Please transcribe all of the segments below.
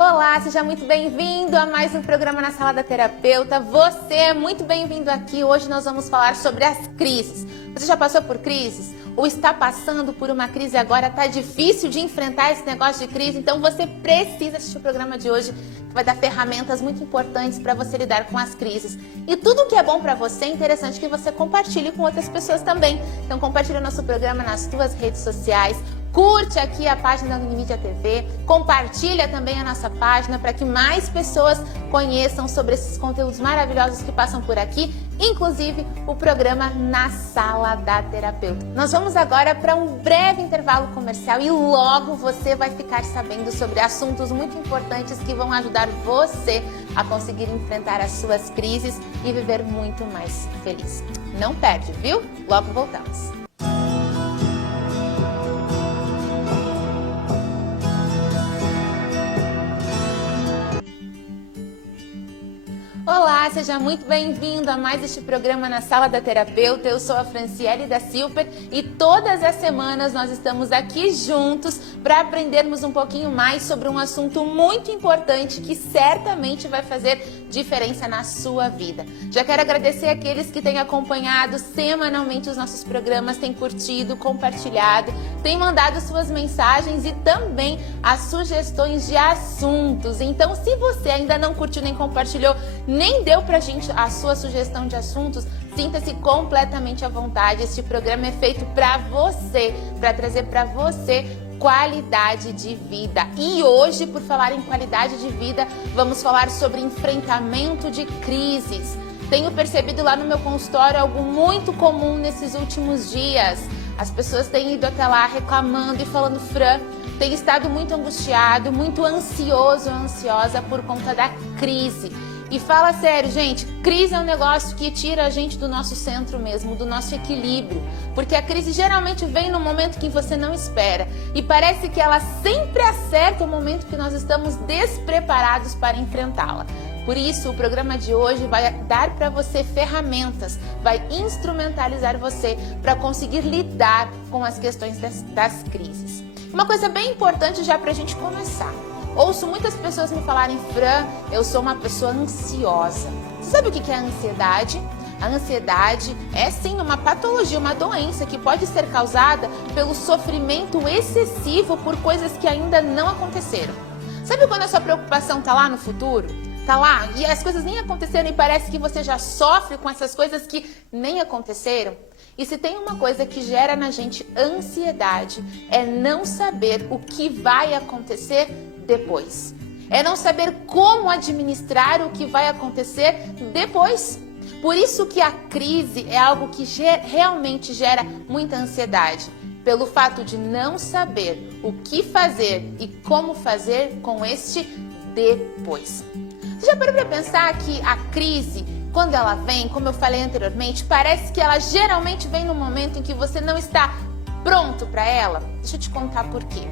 Olá, seja muito bem-vindo a mais um programa na Sala da Terapeuta. Você é muito bem-vindo aqui. Hoje nós vamos falar sobre as crises. Você já passou por crises? Ou está passando por uma crise agora? Está difícil de enfrentar esse negócio de crise? Então você precisa assistir o programa de hoje, que vai dar ferramentas muito importantes para você lidar com as crises. E tudo que é bom para você é interessante que você compartilhe com outras pessoas também. Então compartilhe o nosso programa nas suas redes sociais. Curte aqui a página da Unimídia TV, compartilha também a nossa página para que mais pessoas conheçam sobre esses conteúdos maravilhosos que passam por aqui, inclusive o programa Na Sala da Terapeuta. Nós vamos agora para um breve intervalo comercial e logo você vai ficar sabendo sobre assuntos muito importantes que vão ajudar você a conseguir enfrentar as suas crises e viver muito mais feliz. Não perde, viu? Logo voltamos. Olá, seja muito bem-vindo a mais este programa na Sala da Terapeuta. Eu sou a Franciele da Silper e todas as semanas nós estamos aqui juntos para aprendermos um pouquinho mais sobre um assunto muito importante que certamente vai fazer diferença na sua vida. Já quero agradecer aqueles que têm acompanhado semanalmente os nossos programas, têm curtido, compartilhado, têm mandado suas mensagens e também as sugestões de assuntos. Então, se você ainda não curtiu nem compartilhou, nem deu pra gente a sua sugestão de assuntos, sinta-se completamente à vontade. Este programa é feito pra você, pra trazer pra você qualidade de vida. E hoje, por falar em qualidade de vida, vamos falar sobre enfrentamento de crises. Tenho percebido lá no meu consultório algo muito comum nesses últimos dias. As pessoas têm ido até lá reclamando e falando: Fran, tem estado muito angustiado, muito ansioso, ansiosa por conta da crise. E fala sério, gente, crise é um negócio que tira a gente do nosso centro mesmo, do nosso equilíbrio. Porque a crise geralmente vem no momento que você não espera. E parece que ela sempre acerta o momento que nós estamos despreparados para enfrentá-la. Por isso, o programa de hoje vai dar para você ferramentas, vai instrumentalizar você para conseguir lidar com as questões das crises. Uma coisa bem importante já para a gente começar. Ouço muitas pessoas me falarem: Fran, eu sou uma pessoa ansiosa. Você sabe o que é a ansiedade? A ansiedade é sim uma patologia, uma doença que pode ser causada pelo sofrimento excessivo por coisas que ainda não aconteceram. Sabe quando a sua preocupação está lá no futuro? Tá lá e as coisas nem aconteceram e parece que você já sofre com essas coisas que nem aconteceram? E se tem uma coisa que gera na gente ansiedade, é não saber o que vai acontecer depois. É não saber como administrar o que vai acontecer depois. Por isso que a crise é algo que realmente gera muita ansiedade. Pelo fato de não saber o que fazer e como fazer com este depois. Você já parou para pensar que a crise, quando ela vem, como eu falei anteriormente, parece que ela geralmente vem no momento em que você não está pronto para ela? Deixa eu te contar por quê.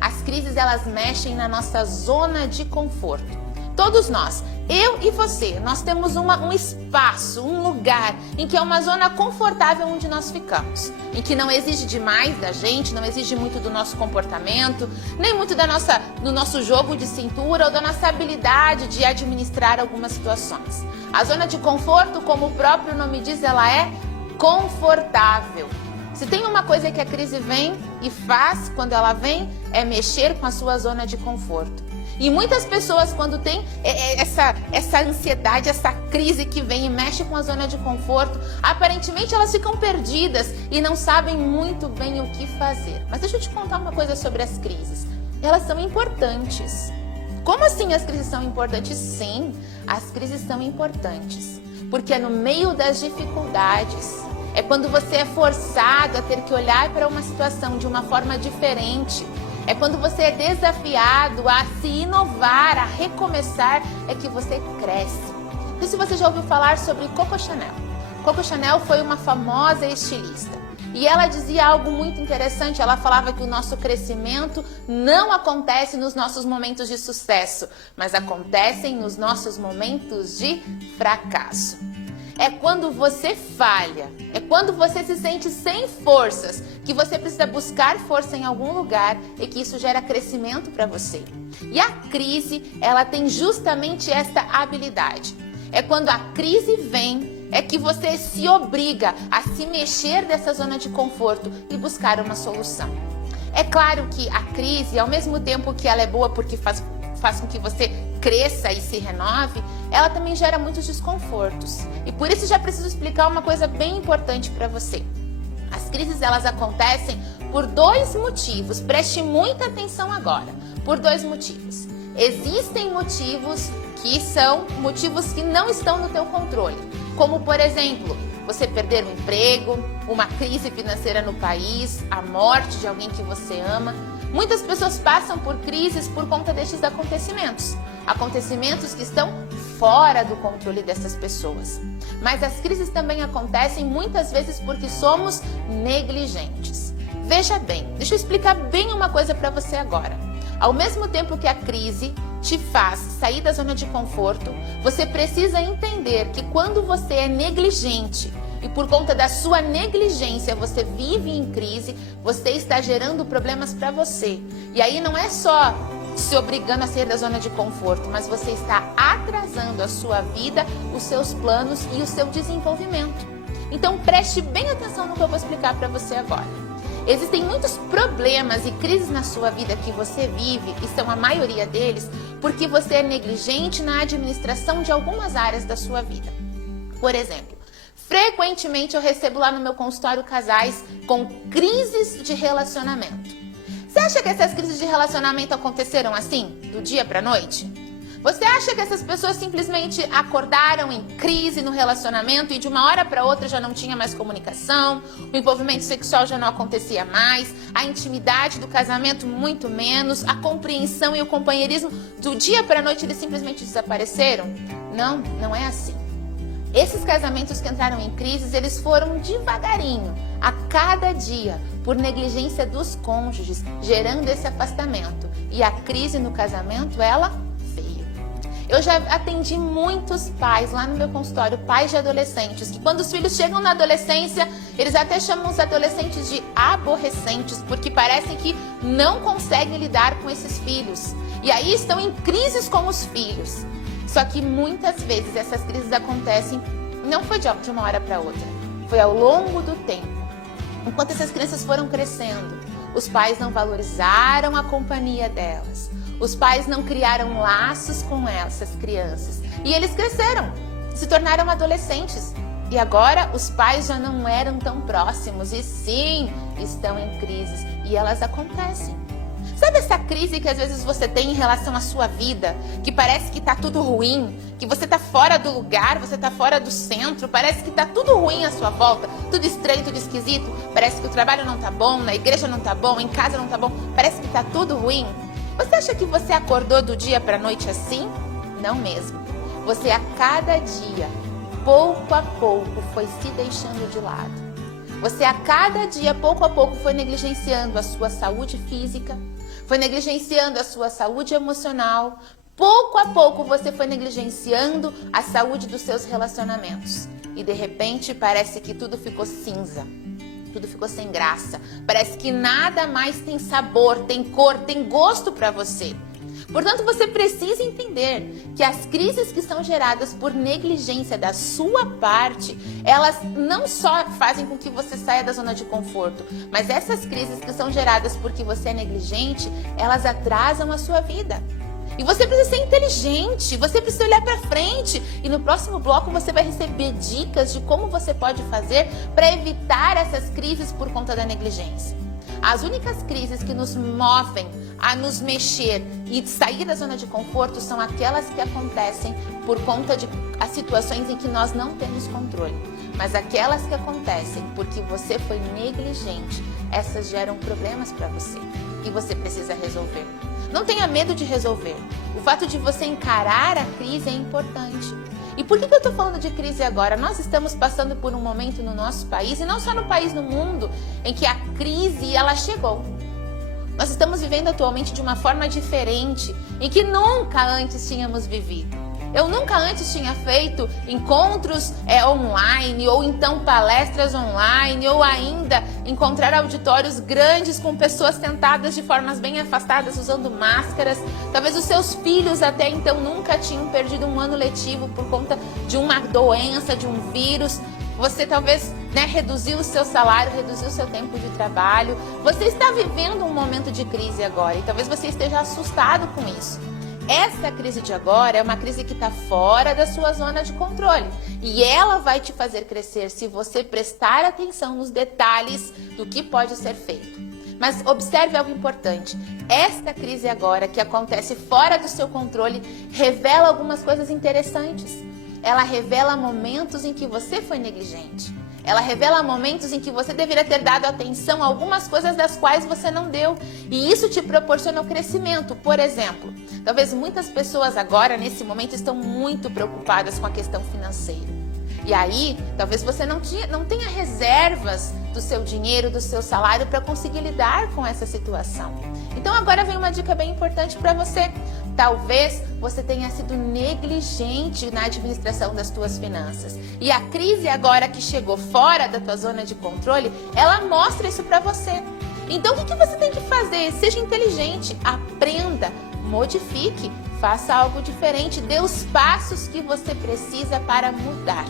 As crises, elas mexem na nossa zona de conforto. Todos nós, eu e você, nós temos um espaço, um lugar em que é uma zona confortável onde nós ficamos. Em que não exige demais da gente, não exige muito do nosso comportamento, nem muito do nosso jogo de cintura ou da nossa habilidade de administrar algumas situações. A zona de conforto, como o próprio nome diz, ela é confortável. Se tem uma coisa que a crise vem e faz quando ela vem, é mexer com a sua zona de conforto. E muitas pessoas, quando tem essa ansiedade, essa crise que vem e mexe com a zona de conforto, aparentemente elas ficam perdidas e não sabem muito bem o que fazer. Mas deixa eu te contar uma coisa sobre as crises. Elas são importantes. Como assim as crises são importantes? Sim, as crises são importantes. Porque é no meio das dificuldades, é quando você é forçado a ter que olhar para uma situação de uma forma diferente. É quando você é desafiado a se inovar, a recomeçar, é que você cresce. Não sei se você já ouviu falar sobre Coco Chanel. Coco Chanel foi uma famosa estilista. E ela dizia algo muito interessante. Ela falava que o nosso crescimento não acontece nos nossos momentos de sucesso, mas acontecem nos nossos momentos de fracasso. é quando você falha, é quando você se sente sem forças, que você precisa buscar força em algum lugar e que isso gera crescimento para você. E a crise, ela tem justamente esta habilidade. É quando a crise vem, é que você se obriga a se mexer dessa zona de conforto e buscar uma solução. É claro que a crise, ao mesmo tempo que ela é boa porque faz com que você cresça e se renove, ela também gera muitos desconfortos. E por isso já preciso explicar uma coisa bem importante para você. As crises, elas acontecem por dois motivos. Preste muita atenção agora. Por dois motivos. Existem motivos que são motivos que não estão no teu controle. Como, por exemplo, você perder um emprego, uma crise financeira no país, a morte de alguém que você ama. Muitas pessoas passam por crises por conta destes acontecimentos. Acontecimentos que estão fora do controle dessas pessoas. Mas as crises também acontecem muitas vezes porque somos negligentes. Veja bem, deixa eu explicar bem uma coisa para você agora. Ao mesmo tempo que a crise te faz sair da zona de conforto, você precisa entender que quando você é negligente e por conta da sua negligência você vive em crise, você está gerando problemas para você. E aí não é só se obrigando a sair da zona de conforto, mas você está atrasando a sua vida, os seus planos e o seu desenvolvimento. Então preste bem atenção no que eu vou explicar para você agora. Existem muitos problemas e crises na sua vida que você vive, e são a maioria deles, porque você é negligente na administração de algumas áreas da sua vida. Por exemplo, frequentemente eu recebo lá no meu consultório casais com crises de relacionamento. Você acha que essas crises de relacionamento aconteceram assim, do dia para a noite? Você acha que essas pessoas simplesmente acordaram em crise no relacionamento e de uma hora para outra já não tinha mais comunicação, o envolvimento sexual já não acontecia mais, a intimidade do casamento muito menos, a compreensão e o companheirismo do dia para a noite eles simplesmente desapareceram? Não, não é assim. Esses casamentos que entraram em crises, eles foram devagarinho, a cada dia, por negligência dos cônjuges, gerando esse afastamento. E a crise no casamento, ela veio. Eu já atendi muitos pais lá no meu consultório, pais de adolescentes, que quando os filhos chegam na adolescência, eles até chamam os adolescentes de aborrecentes, porque parecem que não conseguem lidar com esses filhos. E aí estão em crises com os filhos. Só que muitas vezes essas crises acontecem, não foi de uma hora para outra, foi ao longo do tempo. Enquanto essas crianças foram crescendo, os pais não valorizaram a companhia delas. Os pais não criaram laços com essas crianças. E eles cresceram, se tornaram adolescentes. E agora os pais já não eram tão próximos e sim, estão em crises. E elas acontecem. Sabe essa crise que às vezes você tem em relação à sua vida? Que parece que tá tudo ruim, que você tá fora do lugar, você tá fora do centro, parece que tá tudo ruim à sua volta, tudo estranho, tudo esquisito, parece que o trabalho não tá bom, na igreja não tá bom, em casa não tá bom, parece que tá tudo ruim. Você acha que você acordou do dia para a noite assim? Não mesmo. Você a cada dia, pouco a pouco, foi se deixando de lado. Você a cada dia, pouco a pouco, foi negligenciando a sua saúde física, foi negligenciando a sua saúde emocional. Pouco a pouco você foi negligenciando a saúde dos seus relacionamentos. E de repente parece que tudo ficou cinza. Tudo ficou sem graça. Parece que nada mais tem sabor, tem cor, tem gosto para você. Portanto, você precisa entender que as crises que são geradas por negligência da sua parte, elas não só fazem com que você saia da zona de conforto, mas essas crises que são geradas porque você é negligente, elas atrasam a sua vida. E você precisa ser inteligente, você precisa olhar para frente. E no próximo bloco você vai receber dicas de como você pode fazer para evitar essas crises por conta da negligência. As únicas crises que nos movem a nos mexer e sair da zona de conforto são aquelas que acontecem por conta de as situações em que nós não temos controle. Mas aquelas que acontecem porque você foi negligente, essas geram problemas para você e você precisa resolver. Não tenha medo de resolver. O fato de você encarar a crise é importante. E por que eu estou falando de crise agora? Nós estamos passando por um momento no nosso país, e não só no país, no mundo, em que a crise ela chegou. Nós estamos vivendo atualmente de uma forma diferente, em que nunca antes tínhamos vivido. Eu nunca antes tinha feito encontros online, ou então palestras online, ou ainda encontrar auditórios grandes com pessoas sentadas de formas bem afastadas, usando máscaras. Talvez os seus filhos até então nunca tinham perdido um ano letivo por conta de uma doença, de um vírus. Você talvez reduziu o seu salário, reduziu o seu tempo de trabalho. Você está vivendo um momento de crise agora e talvez você esteja assustado com isso. Essa crise de agora é uma crise que está fora da sua zona de controle. E ela vai te fazer crescer se você prestar atenção nos detalhes do que pode ser feito. Mas observe algo importante. Esta crise agora, que acontece fora do seu controle, revela algumas coisas interessantes. Ela revela momentos em que você foi negligente. Ela revela momentos em que você deveria ter dado atenção a algumas coisas das quais você não deu. E isso te proporciona o crescimento. Por exemplo, talvez muitas pessoas agora, nesse momento, estão muito preocupadas com a questão financeira. E aí, talvez você não tenha reservas do seu dinheiro, do seu salário para conseguir lidar com essa situação. Então agora vem uma dica bem importante para você. Talvez você tenha sido negligente na administração das tuas finanças. E a crise agora que chegou fora da tua zona de controle, ela mostra isso para você. Então o que você tem que fazer? Seja inteligente, aprenda, modifique, faça algo diferente, dê os passos que você precisa para mudar.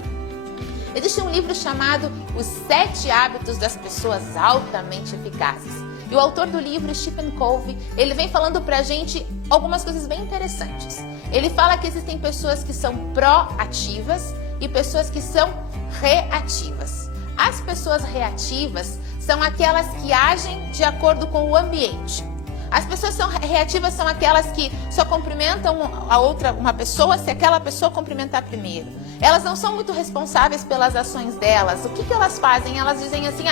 Existe um livro chamado Os 7 Hábitos das Pessoas Altamente Eficazes. E o autor do livro, Stephen Covey, ele vem falando pra gente algumas coisas bem interessantes. Ele fala que existem pessoas que são proativas e pessoas que são reativas. As pessoas reativas são aquelas que agem de acordo com o ambiente. As pessoas reativas são aquelas que só cumprimentam uma pessoa se aquela pessoa cumprimentar primeiro. Elas não são muito responsáveis pelas ações delas. O que elas fazem? Elas dizem assim,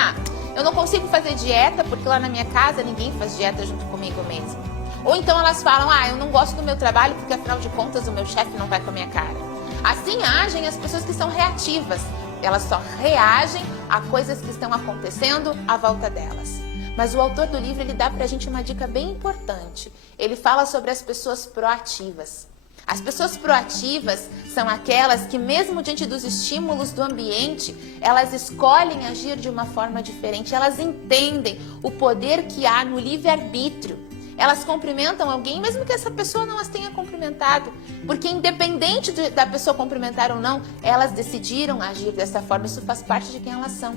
eu não consigo fazer dieta porque lá na minha casa ninguém faz dieta junto comigo mesmo. Ou então elas falam, eu não gosto do meu trabalho porque afinal de contas o meu chefe não vai com a minha cara. Assim agem as pessoas que são reativas. Elas só reagem a coisas que estão acontecendo à volta delas. Mas o autor do livro, ele dá pra gente uma dica bem importante. Ele fala sobre as pessoas proativas. As pessoas proativas são aquelas que, mesmo diante dos estímulos do ambiente, elas escolhem agir de uma forma diferente. Elas entendem o poder que há no livre-arbítrio. Elas cumprimentam alguém, mesmo que essa pessoa não as tenha cumprimentado. Porque independente da pessoa cumprimentar ou não, elas decidiram agir dessa forma. Isso faz parte de quem elas são.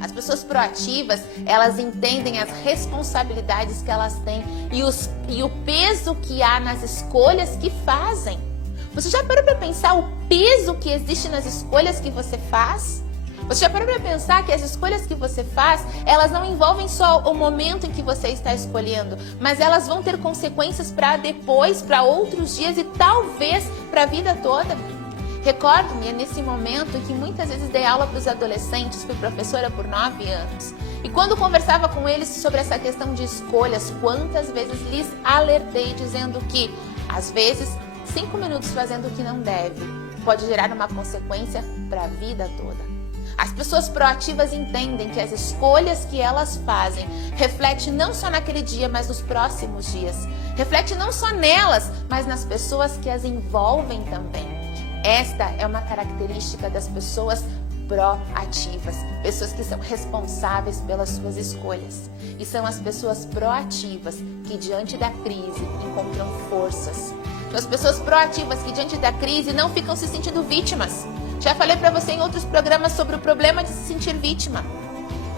As pessoas proativas, elas entendem as responsabilidades que elas têm e o peso que há nas escolhas que fazem. Você já parou para pensar o peso que existe nas escolhas que você faz? Você já parou para pensar que as escolhas que você faz, elas não envolvem só o momento em que você está escolhendo, mas elas vão ter consequências para depois, para outros dias e talvez para a vida toda? Recordo-me, é nesse momento em que muitas vezes dei aula para os adolescentes, fui professora por 9 anos. E quando conversava com eles sobre essa questão de escolhas, quantas vezes lhes alertei dizendo que, às vezes, 5 minutos fazendo o que não deve pode gerar uma consequência para a vida toda. As pessoas proativas entendem que as escolhas que elas fazem refletem não só naquele dia, mas nos próximos dias. Reflete não só nelas, mas nas pessoas que as envolvem também. Esta é uma característica das pessoas proativas, pessoas que são responsáveis pelas suas escolhas. E são as pessoas proativas que diante da crise encontram forças. São as pessoas proativas que diante da crise não ficam se sentindo vítimas. Já falei para você em outros programas sobre o problema de se sentir vítima.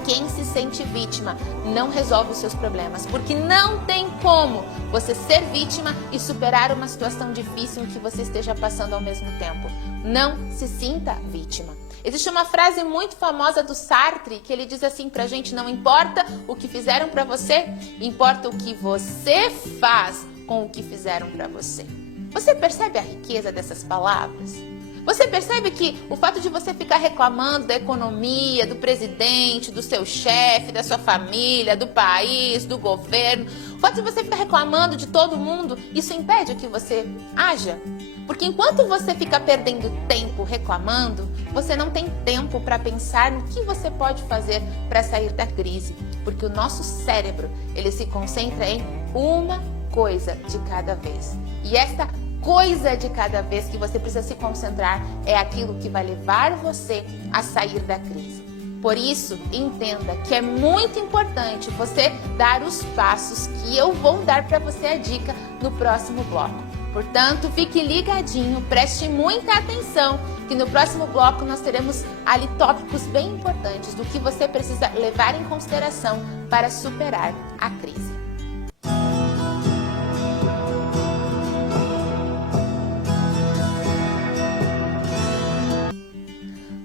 Quem se sente vítima não resolve os seus problemas, porque não tem como você ser vítima e superar uma situação difícil em que você esteja passando ao mesmo tempo. Não se sinta vítima. Existe uma frase muito famosa do Sartre que ele diz assim pra gente: não importa o que fizeram pra você, importa o que você faz com o que fizeram pra você. Você percebe a riqueza dessas palavras? Você percebe que o fato de você ficar reclamando da economia, do presidente, do seu chefe, da sua família, do país, do governo, o fato de você ficar reclamando de todo mundo, isso impede que você haja? Porque enquanto você fica perdendo tempo reclamando, você não tem tempo para pensar no que você pode fazer para sair da crise. Porque o nosso cérebro, ele se concentra em uma coisa de cada vez. E esta coisa de cada vez que você precisa se concentrar é aquilo que vai levar você a sair da crise. Por isso, entenda que é muito importante você dar os passos que eu vou dar para você a dica no próximo bloco. Portanto, fique ligadinho, preste muita atenção, que no próximo bloco nós teremos ali tópicos bem importantes do que você precisa levar em consideração para superar a crise.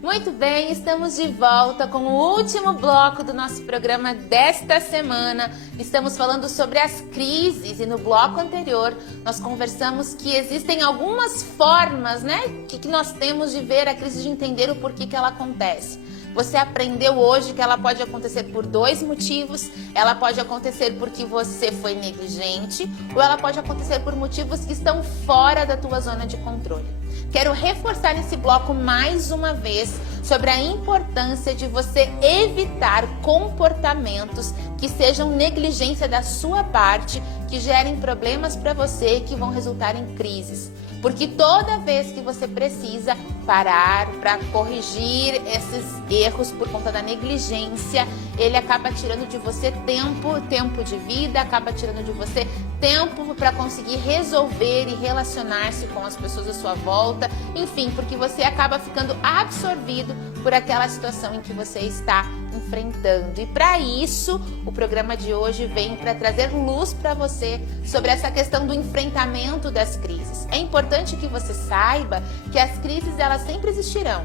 Muito bem, estamos de volta com o último bloco do nosso programa desta semana. Estamos falando sobre as crises e no bloco anterior nós conversamos que existem algumas formas, que nós temos de ver a crise, de entender o porquê que ela acontece. Você aprendeu hoje que ela pode acontecer por dois motivos. Ela pode acontecer porque você foi negligente ou ela pode acontecer por motivos que estão fora da tua zona de controle. Quero reforçar nesse bloco mais uma vez sobre a importância de você evitar comportamentos que sejam negligência da sua parte, que gerem problemas para você e que vão resultar em crises. Porque toda vez que você precisa parar para corrigir esses erros por conta da negligência, ele acaba tirando de você tempo de vida, acaba tirando de você tempo para conseguir resolver e relacionar-se com as pessoas à sua volta, enfim, porque você acaba ficando absorvido por aquela situação em que você está enfrentando. E para isso, o programa de hoje vem para trazer luz para você sobre essa questão do enfrentamento das crises. É importante que você saiba que as crises, elas sempre existirão.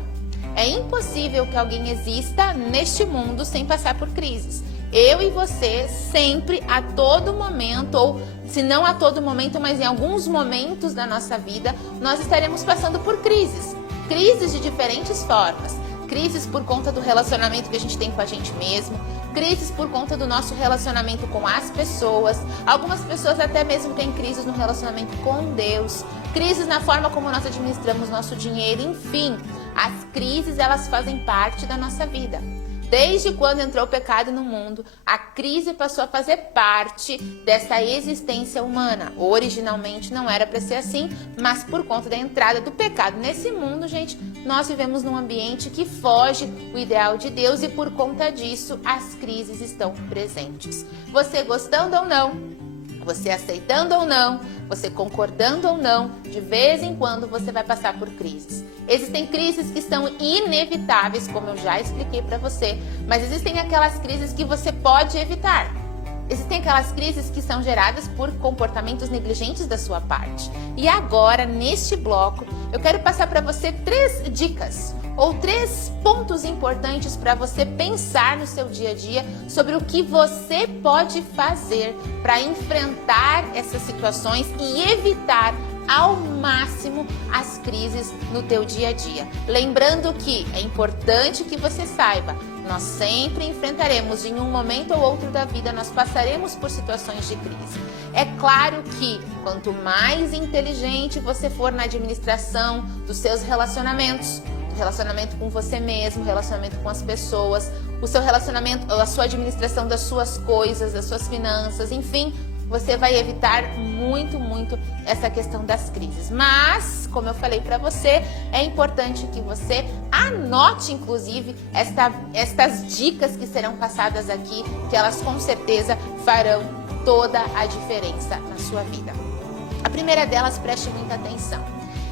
É impossível que alguém exista neste mundo sem passar por crises. Eu e você sempre, a todo momento, ou se não a todo momento, mas em alguns momentos da nossa vida, nós estaremos passando por crises. Crises de diferentes formas. Crises por conta do relacionamento que a gente tem com a gente mesmo, crises por conta do nosso relacionamento com as pessoas, algumas pessoas até mesmo têm crises no relacionamento com Deus, crises na forma como nós administramos nosso dinheiro, enfim, as crises, elas fazem parte da nossa vida. Desde quando entrou o pecado no mundo, a crise passou a fazer parte dessa existência humana. Originalmente não era para ser assim, mas por conta da entrada do pecado nesse mundo, gente, nós vivemos num ambiente que foge o ideal de Deus e por conta disso as crises estão presentes. Você gostando ou não, você aceitando ou não, você concordando ou não, de vez em quando você vai passar por crises. Existem crises que são inevitáveis, como eu já expliquei para você, mas existem aquelas crises que você pode evitar. Existem aquelas crises que são geradas por comportamentos negligentes da sua parte. E agora, neste bloco, eu quero passar para você 3 dicas ou 3 pontos importantes para você pensar no seu dia a dia sobre o que você pode fazer para enfrentar essas situações e evitar ao máximo as crises no teu dia a dia. Lembrando que é importante que você saiba, nós sempre enfrentaremos, em um momento ou outro da vida, nós passaremos por situações de crise. É claro que quanto mais inteligente você for na administração dos seus relacionamentos, do relacionamento com você mesmo, relacionamento com as pessoas, o seu relacionamento, a sua administração das suas coisas, das suas finanças, enfim, você vai evitar muito essa questão das crises. Mas, como eu falei para você, é importante que você anote, inclusive, estas dicas que serão passadas aqui, que elas com certeza farão toda a diferença na sua vida. A primeira delas, preste muita atenção.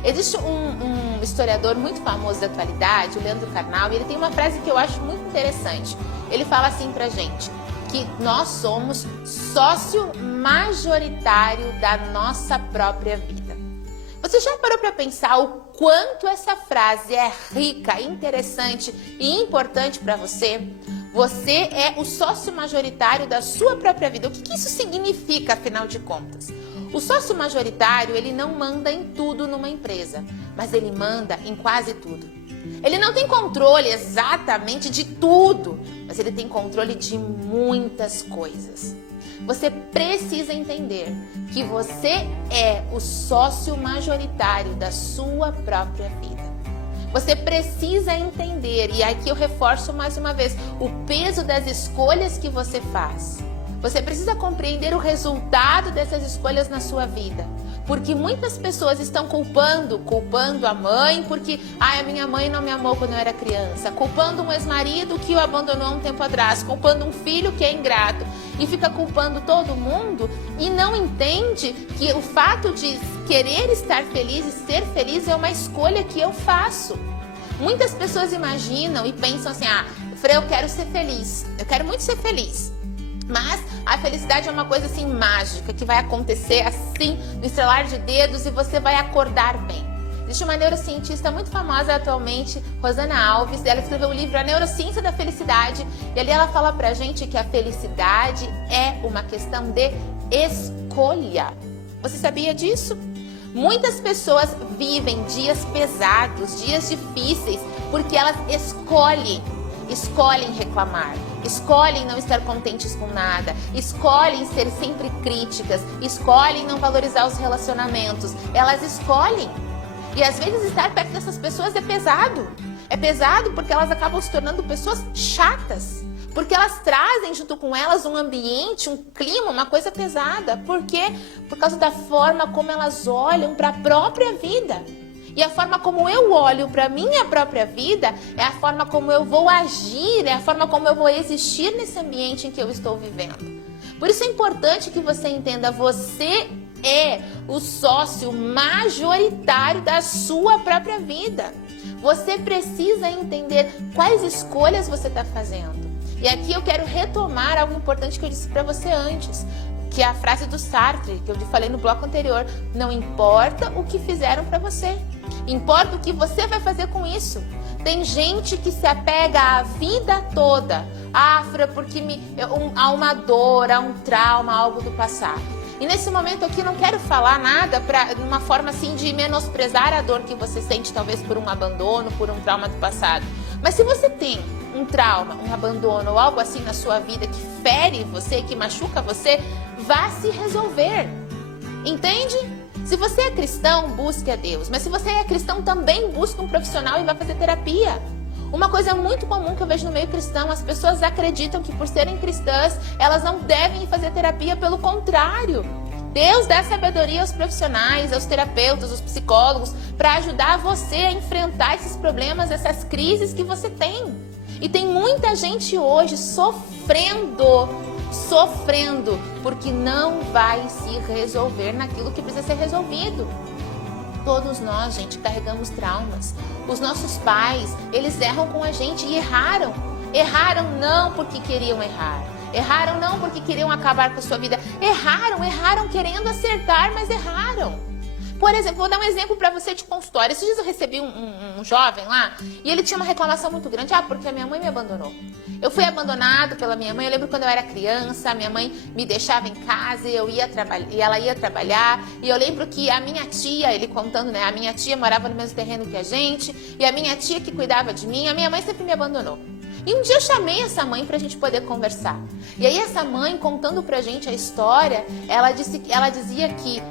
Existe um historiador muito famoso da atualidade, o Leandro Carnal, e ele tem uma frase que eu acho muito interessante. Ele fala assim pra gente, que nós somos sócio majoritário da nossa própria vida. Você já parou para pensar o quanto essa frase é rica, interessante e importante para você? Você é o sócio majoritário da sua própria vida. O que isso significa, afinal de contas? O sócio majoritário, ele não manda em tudo numa empresa, mas ele manda em quase tudo. Ele não tem controle exatamente de tudo, mas ele tem controle de muitas coisas. Você precisa entender que você é o sócio majoritário da sua própria vida. Você precisa entender, e aqui eu reforço mais uma vez, o peso das escolhas que você faz. Você precisa compreender o resultado dessas escolhas na sua vida. Porque muitas pessoas estão culpando a mãe, porque a minha mãe não me amou quando eu era criança, culpando um ex-marido que o abandonou há um tempo atrás, culpando um filho que é ingrato, e fica culpando todo mundo e não entende que o fato de querer estar feliz e ser feliz é uma escolha que eu faço. Muitas pessoas imaginam e pensam assim, Fran, eu quero ser feliz, eu quero muito ser feliz. Mas a felicidade é uma coisa assim mágica, que vai acontecer assim, no estralar de dedos, e você vai acordar bem. Existe uma neurocientista muito famosa atualmente, Rosana Alves, ela escreveu o livro A Neurociência da Felicidade, e ali ela fala pra gente que a felicidade é uma questão de escolha. Você sabia disso? Muitas pessoas vivem dias pesados, dias difíceis, porque elas escolhem reclamar, escolhem não estar contentes com nada, escolhem ser sempre críticas, escolhem não valorizar os relacionamentos, elas escolhem. E às vezes estar perto dessas pessoas é pesado. É pesado porque elas acabam se tornando pessoas chatas, porque elas trazem junto com elas um ambiente, um clima, uma coisa pesada. Por quê? Por causa da forma como elas olham para a própria vida. E a forma como eu olho para a minha própria vida é a forma como eu vou agir, é a forma como eu vou existir nesse ambiente em que eu estou vivendo. Por isso é importante que você entenda, você é o sócio majoritário da sua própria vida. Você precisa entender quais escolhas você está fazendo. E aqui eu quero retomar algo importante que eu disse para você antes, que é a frase do Sartre, que eu falei no bloco anterior. Não importa o que fizeram para você, importa o que você vai fazer com isso. Tem gente que se apega a vida toda, porque há uma dor, há um trauma, algo do passado. E nesse momento aqui não quero falar nada de uma forma assim de menosprezar a dor que você sente, talvez por um abandono, por um trauma do passado. Mas se você tem um trauma, um abandono ou algo assim na sua vida que fere você, que machuca você, vá se resolver. Entende? Se você é cristão, busque a Deus. Mas se você é cristão, também busque um profissional e vá fazer terapia. Uma coisa muito comum que eu vejo no meio cristão, as pessoas acreditam que por serem cristãs, elas não devem fazer terapia, pelo contrário. Deus dá sabedoria aos profissionais, aos terapeutas, aos psicólogos, para ajudar você a enfrentar esses problemas, essas crises que você tem. E tem muita gente hoje sofrendo, porque não vai se resolver naquilo que precisa ser resolvido. Todos nós, gente, carregamos traumas. Os nossos pais, eles erram com a gente e erraram. Erraram não porque queriam errar. Erraram não porque queriam acabar com a sua vida. Erraram querendo acertar, mas erraram. Por exemplo, vou dar um exemplo para você de consultório. Esses dias eu recebi um jovem lá e ele tinha uma reclamação muito grande. Porque a minha mãe me abandonou. Eu fui abandonado pela minha mãe. Eu lembro quando eu era criança, a minha mãe me deixava em casa e ela ia trabalhar. E eu lembro que a minha tia, ele contando, né? A minha tia morava no mesmo terreno que a gente. E a minha tia que cuidava de mim, a minha mãe sempre me abandonou. E um dia eu chamei essa mãe pra gente poder conversar. E aí essa mãe, contando pra gente a história, ela dizia que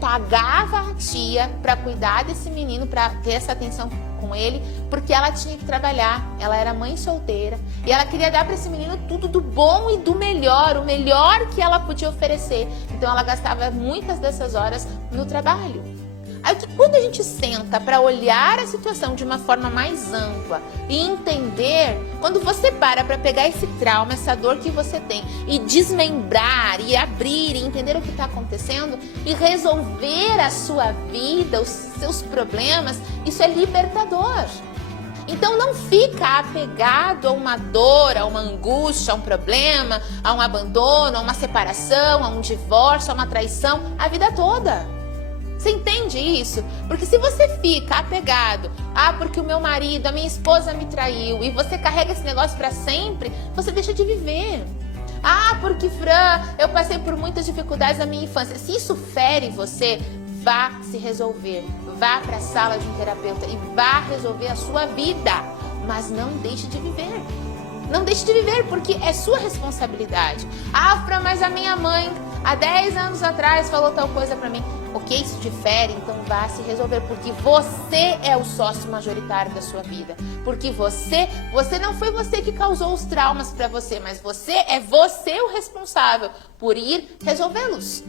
pagava a tia para cuidar desse menino, para ter essa atenção com ele, porque ela tinha que trabalhar, ela era mãe solteira e ela queria dar para esse menino tudo do bom e do melhor, o melhor que ela podia oferecer. Então ela gastava muitas dessas horas no trabalho. Aí quando a gente senta para olhar a situação de uma forma mais ampla e entender, quando você para pegar esse trauma, essa dor que você tem e desmembrar e abrir e entender o que está acontecendo e resolver a sua vida, os seus problemas, isso é libertador. Então não fica apegado a uma dor, a uma angústia, a um problema, a um abandono, a uma separação, a um divórcio, a uma traição, a vida toda. Você entende isso? Porque se você fica apegado, porque o meu marido, a minha esposa me traiu, e você carrega esse negócio para sempre, você deixa de viver. Porque Fran, eu passei por muitas dificuldades na minha infância. Se isso fere você, vá se resolver. Vá para a sala de um terapeuta e vá resolver a sua vida. Mas não deixe de viver. Não deixe de viver, porque é sua responsabilidade. Fran, mas a minha mãe, há 10 anos atrás, falou tal coisa para mim. Ok, isso difere, então vá se resolver, porque você é o sócio majoritário da sua vida. Porque você não foi você que causou os traumas para você, mas você o responsável por ir resolvê-los.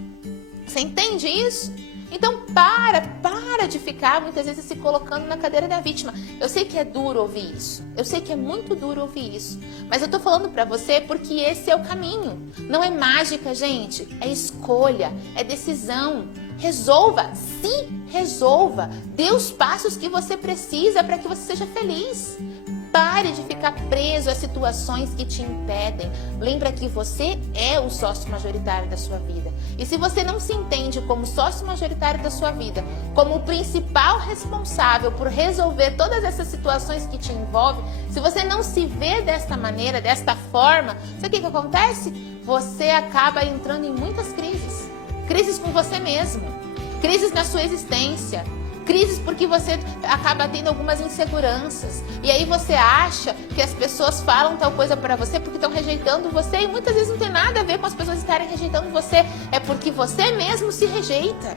Você entende isso? Então para de ficar muitas vezes se colocando na cadeira da vítima. Eu sei que é duro ouvir isso, eu sei que é muito duro ouvir isso, mas eu tô falando pra você porque esse é o caminho. Não é mágica, gente, é escolha, é decisão. Resolva, sim, resolva. Dê os passos que você precisa para que você seja feliz. Pare de ficar preso a situações que te impedem. Lembra que você é o sócio majoritário da sua vida. E se você não se entende como sócio majoritário da sua vida, como o principal responsável por resolver todas essas situações que te envolvem, se você não se vê desta maneira, desta forma, sabe o que acontece? Você acaba entrando em muitas crises. Crises com você mesmo, crises na sua existência, crises porque você acaba tendo algumas inseguranças. E aí você acha que as pessoas falam tal coisa para você porque estão rejeitando você. E muitas vezes não tem nada a ver com as pessoas estarem rejeitando você. É porque você mesmo se rejeita.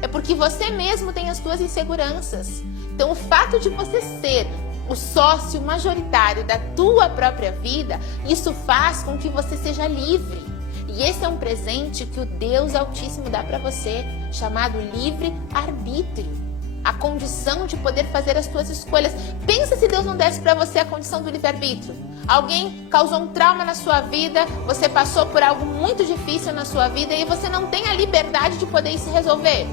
É porque você mesmo tem as suas inseguranças. Então o fato de você ser o sócio majoritário da tua própria vida, isso faz com que você seja livre. E esse é um presente que o Deus Altíssimo dá para você, chamado livre-arbítrio. A condição de poder fazer as suas escolhas. Pensa se Deus não desse para você a condição do livre-arbítrio. Alguém causou um trauma na sua vida, você passou por algo muito difícil na sua vida e você não tem a liberdade de poder ir se resolver.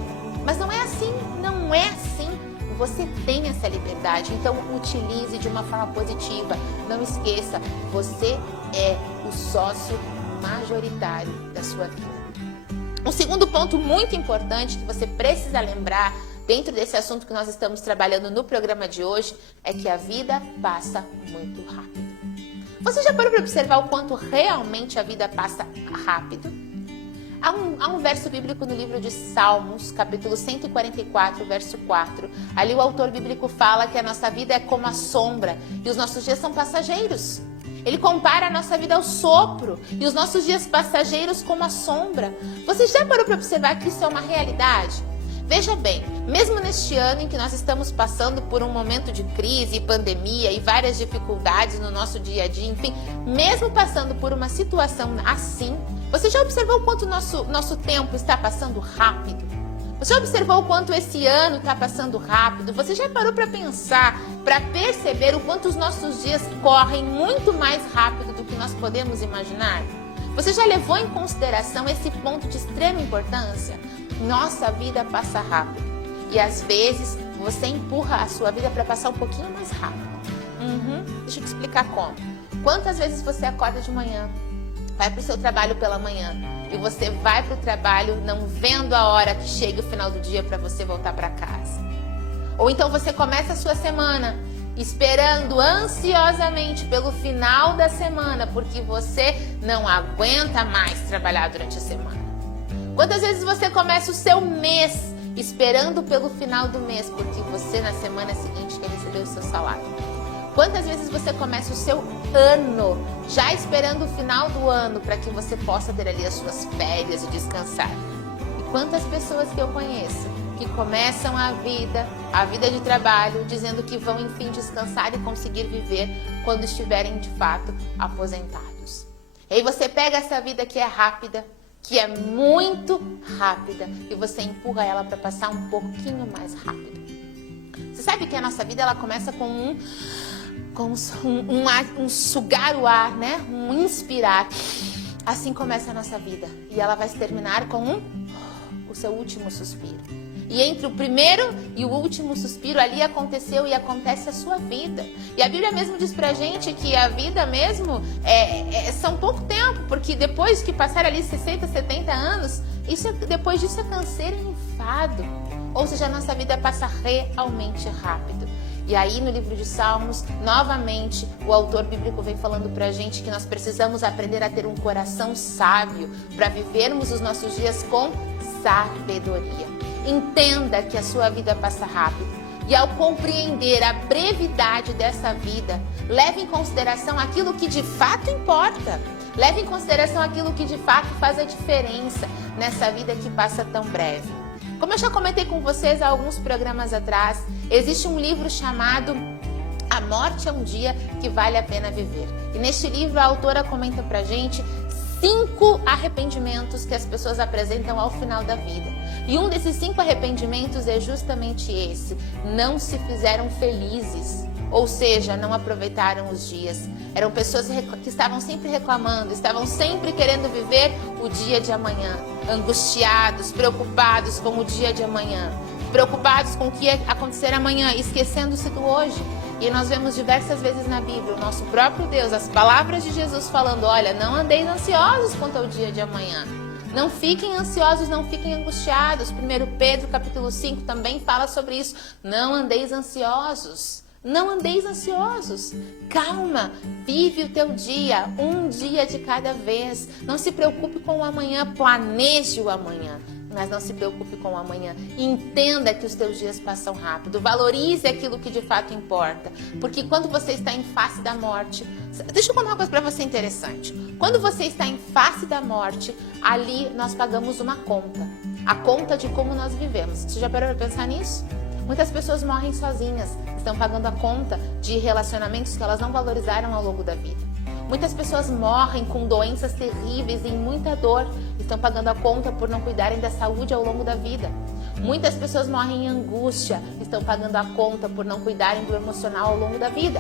Mas não é assim, não é assim. Você tem essa liberdade, então utilize de uma forma positiva. Não esqueça, você é o sócio majoritário da sua vida. Um segundo ponto muito importante que você precisa lembrar dentro desse assunto que nós estamos trabalhando no programa de hoje é que a vida passa muito rápido. Você já parou para observar o quanto realmente a vida passa rápido? Há um verso bíblico no livro de Salmos, capítulo 144, verso 4. Ali o autor bíblico fala que a nossa vida é como a sombra e os nossos dias são passageiros. Ele compara a nossa vida ao sopro e os nossos dias passageiros como a sombra. Você já parou para observar que isso é uma realidade? Veja bem, mesmo neste ano em que nós estamos passando por um momento de crise, pandemia e várias dificuldades no nosso dia a dia, enfim, mesmo passando por uma situação assim, você já observou o quanto o nosso tempo está passando rápido? Você já observou o quanto esse ano está passando rápido? Você já parou para pensar, para perceber o quanto os nossos dias correm muito mais rápido do que nós podemos imaginar? Você já levou em consideração esse ponto de extrema importância? Nossa vida passa rápido. E às vezes você empurra a sua vida para passar um pouquinho mais rápido. Deixa eu te explicar como. Quantas vezes você acorda de manhã, vai para o seu trabalho pela manhã e você vai para o trabalho não vendo a hora que chega o final do dia para você voltar para casa? Ou então você começa a sua semana esperando ansiosamente pelo final da semana porque você não aguenta mais trabalhar durante a semana. Quantas vezes você começa o seu mês esperando pelo final do mês porque você na semana seguinte quer receber o seu salário? Quantas vezes você começa o seu ano já esperando o final do ano para que você possa ter ali as suas férias e descansar? E quantas pessoas que eu conheço que começam a vida de trabalho dizendo que vão enfim descansar e conseguir viver quando estiverem de fato aposentados? E aí você pega essa vida que é rápida, que é muito rápida, e você empurra ela para passar um pouquinho mais rápido. Você sabe que a nossa vida ela começa com um sugar o ar, né? Um inspirar. Assim começa a nossa vida. E ela vai se terminar com o seu último suspiro. E entre o primeiro e o último suspiro, ali aconteceu e acontece a sua vida. E a Bíblia mesmo diz pra gente que a vida mesmo são pouco tempo, porque depois que passar ali 60, 70 anos, depois disso é canseiro e enfado. Ou seja, a nossa vida passa realmente rápido. E aí no livro de Salmos, novamente, o autor bíblico vem falando pra gente que nós precisamos aprender a ter um coração sábio para vivermos os nossos dias com sabedoria. Entenda que a sua vida passa rápido. E ao compreender a brevidade dessa vida, leve em consideração aquilo que de fato importa. Leve em consideração aquilo que de fato faz a diferença nessa vida que passa tão breve. Como eu já comentei com vocês há alguns programas atrás, existe um livro chamado A Morte é um Dia que Vale a Pena Viver. E neste livro a autora comenta pra gente 5 arrependimentos que as pessoas apresentam ao final da vida. E um desses 5 arrependimentos é justamente esse: não se fizeram felizes, ou seja, não aproveitaram os dias. Eram pessoas que estavam sempre reclamando, estavam sempre querendo viver o dia de amanhã, angustiados, preocupados com o dia de amanhã, preocupados com o que ia acontecer amanhã, esquecendo-se do hoje. E nós vemos diversas vezes na Bíblia o nosso próprio Deus, as palavras de Jesus falando: olha, não andeis ansiosos quanto ao dia de amanhã. Não fiquem ansiosos, não fiquem angustiados. 1 Pedro capítulo 5 também fala sobre isso. Não andeis ansiosos. Não andeis ansiosos. Calma, vive o teu dia, um dia de cada vez. Não se preocupe com o amanhã, planeje o amanhã. Mas não se preocupe com o amanhã. Entenda que os teus dias passam rápido. Valorize aquilo que de fato importa. Porque quando você está em face da morte... Deixa eu contar uma coisa para você interessante. Quando você está em face da morte, ali nós pagamos uma conta. A conta de como nós vivemos. Você já parou para pensar nisso? Muitas pessoas morrem sozinhas. Estão pagando a conta de relacionamentos que elas não valorizaram ao longo da vida. Muitas pessoas morrem com doenças terríveis e muita dor. Estão pagando a conta por não cuidarem da saúde ao longo da vida. Muitas pessoas morrem em angústia. Estão pagando a conta por não cuidarem do emocional ao longo da vida.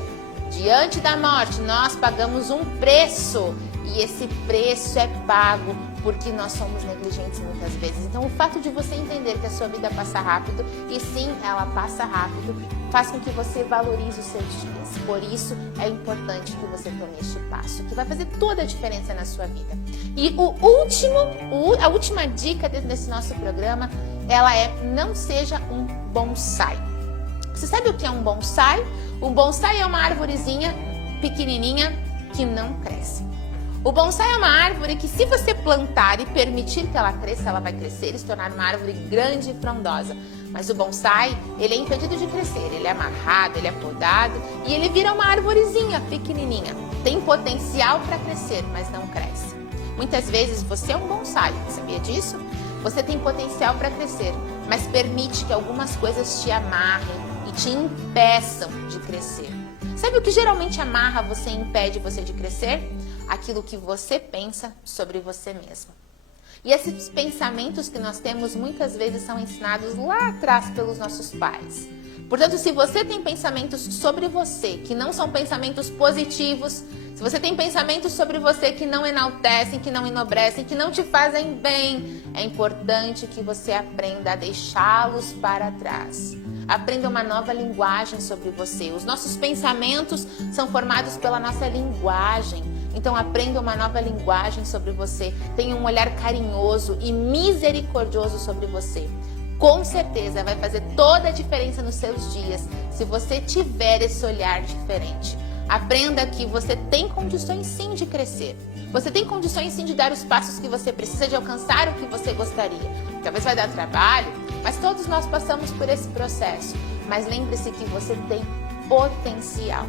Diante da morte, nós pagamos um preço. E esse preço é pago porque nós somos negligentes muitas vezes. Então, o fato de você entender que a sua vida passa rápido, e sim, ela passa rápido, faz com que você valorize os seus dias. Por isso, é importante que você tome este passo, que vai fazer toda a diferença na sua vida. E a última dica desse nosso programa, ela é: não seja um bonsai. Você sabe o que é um bonsai? Um bonsai é uma arvorezinha pequenininha que não cresce. O bonsai é uma árvore que, se você plantar e permitir que ela cresça, ela vai crescer e se tornar uma árvore grande e frondosa. Mas o bonsai, ele é impedido de crescer, ele é amarrado, ele é podado e ele vira uma arvorezinha pequenininha. Tem potencial para crescer, mas não cresce. Muitas vezes você é um bonsai, sabia disso? Você tem potencial para crescer, mas permite que algumas coisas te amarrem e te impeçam de crescer. Sabe o que geralmente amarra você e impede você de crescer? Aquilo que você pensa sobre você mesma. E esses pensamentos que nós temos muitas vezes são ensinados lá atrás pelos nossos pais. Portanto, se você tem pensamentos sobre você que não são pensamentos positivos, se você tem pensamentos sobre você que não enaltecem, que não enobrecem, que não te fazem bem, é importante que você aprenda a deixá-los para trás. Aprenda uma nova linguagem sobre você. Os nossos pensamentos são formados pela nossa linguagem. Então aprenda uma nova linguagem sobre você. Tenha um olhar carinhoso e misericordioso sobre você. Com certeza vai fazer toda a diferença nos seus dias se você tiver esse olhar diferente. Aprenda que você tem condições sim de crescer. Você tem condições sim de dar os passos que você precisa, de alcançar o que você gostaria. Talvez vai dar trabalho, mas todos nós passamos por esse processo. Mas lembre-se que você tem potencial.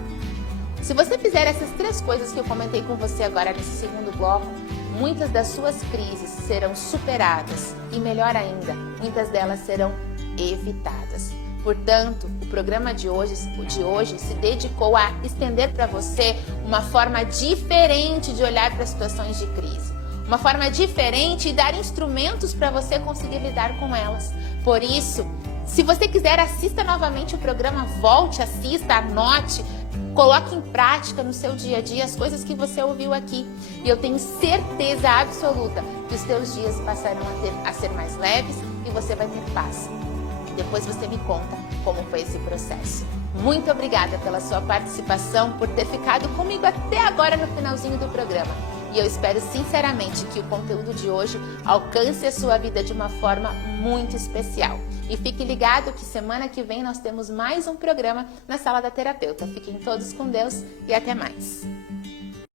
Se você fizer essas 3 coisas que eu comentei com você agora nesse segundo bloco, muitas das suas crises serão superadas e, melhor ainda, muitas delas serão evitadas. Portanto, o programa de hoje se dedicou a estender para você uma forma diferente de olhar para situações de crise. Uma forma diferente e dar instrumentos para você conseguir lidar com elas. Por isso, se você quiser, assista novamente o programa, volte, assista, anote, coloque em prática no seu dia a dia as coisas que você ouviu aqui. E eu tenho certeza absoluta que os teus dias passarão a ser mais leves e você vai ter paz. Depois você me conta como foi esse processo. Muito obrigada pela sua participação, por ter ficado comigo até agora no finalzinho do programa. E eu espero sinceramente que o conteúdo de hoje alcance a sua vida de uma forma muito especial. E fique ligado que semana que vem nós temos mais um programa na Sala da Terapeuta. Fiquem todos com Deus e até mais.